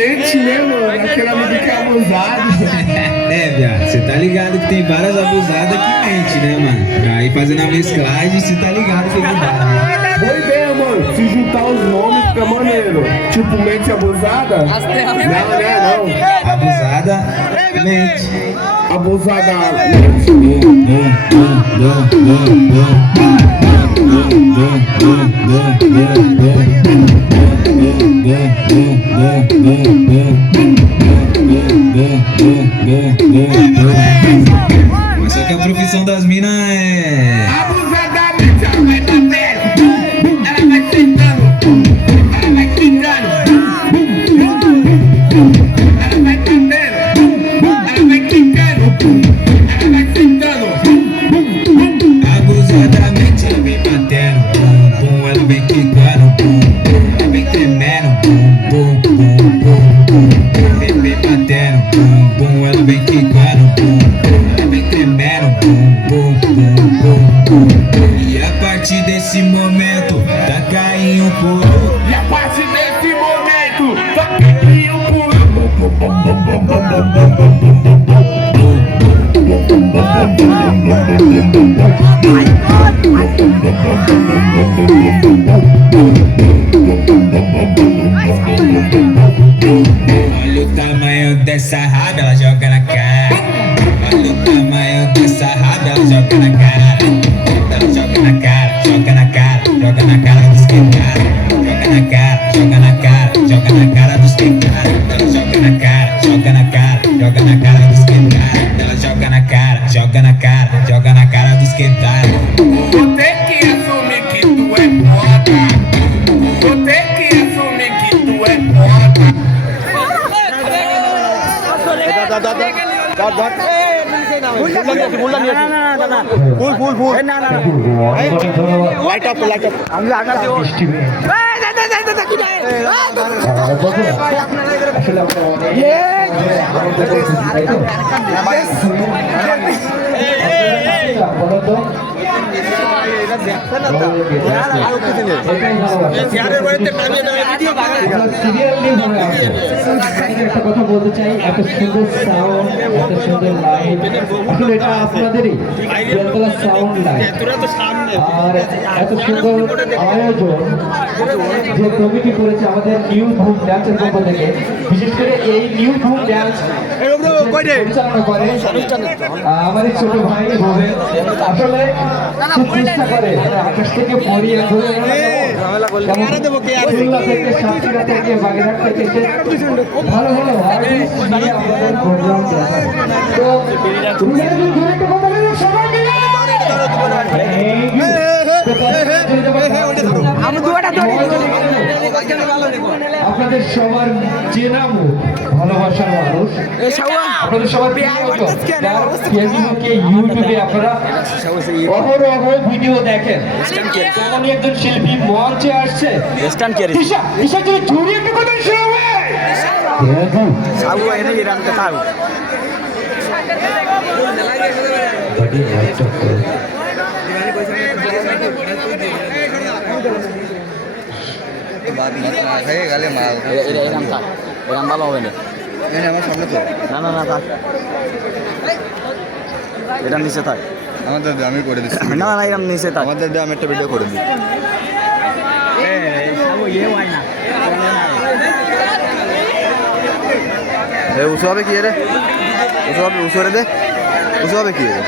mente, né, mano? Aquela música abusada. Viado, você tá ligado que tem várias abusadas que mente, né, mano? Aí fazendo a mesclagem, você tá ligado que dá, né? Boa ideia, mano. Se juntar os nomes fica maneiro. Tipo, mente abusada? Não, né, não. Abusada, mente. Abusada. Mas só que a profissão das minas é... Abusadamente ela vai batendo. Ela vai sentando. Ela vai quicando. Ela vai batendo. Ela vai quicando. Ela vai sentando. Abusadamente ela vem batendo, bum, bum, ela vem quicando, bum, bum, ela vem tremendo, bum, bum, bum, bum, bum, bum, vem batendo, bum, bum, ela vem quicando, bum, bum, ela vem tremendo, bum, bum, bum, bum, bum, bum. E a partir desse momento, taca em um por um. E a partir desse momento, tá pequinho por Olha o tamanho dessa raba, ela joga na cara. Olha o tamanho dessa raba, ela joga na cara. Ela joga na cara, joga na cara, joga na cara dos que cara. Joga na cara, joga na cara, joga na cara dos que cara. Ela joga na cara, joga na cara, joga na cara dos que cara. Ela joga na cara, joga na cara, joga na cara dos que cara. Vou ter que assumir que tu é foda. Vou ter que assumir que tu é foda. একটা কথা বলতে চাই, এত সুন্দর সাউন্ড, এত সুন্দর লাইট, আসলে এটা আপনাদেরই বেলতলা সাউন্ড লাইট। আর এত সুন্দর আয়োজন যে কমিটি করেছে আমাদের নিউ ধুম ড্যান্সের পক্ষ থেকে, বিশেষ করে এই নিউ ধুম ড্যান্স পরিচালনা করে আমাদের ছোট ভাই হবে। আসলে খুব চেষ্টা করে আকাশ থেকে পড়িয়ে ধরে খুলনা থেকে, সাতক্ষীরা থেকে, বাগেরহাট থেকে ভালো ভালো আর্টিস্ট নিয়ে আমাদের প্রোগ্রাম দেয়। তো আপনাদের সবার চেনা মুখ, ভালোবাসার মানুষ, আপনাদের সবার ফেসবুকে, ইউটিউবে আপনারা অহরহ ভিডিও দেখেন। তেমনই একজন শিল্পী মঞ্চে আসছে। ভালো হবে না, আমার সামনে তো না না না থাক, এটা নিচে থাক। আমাদের আমি করে দিচ্ছি। না না এরকম নিচে থাক, আমাদের আমি একটা ভিডিও করে দিই। উঁচু হবে কি রে? উঁচু হবে, উঁচু রে দে, উঁচু হবে কি রে?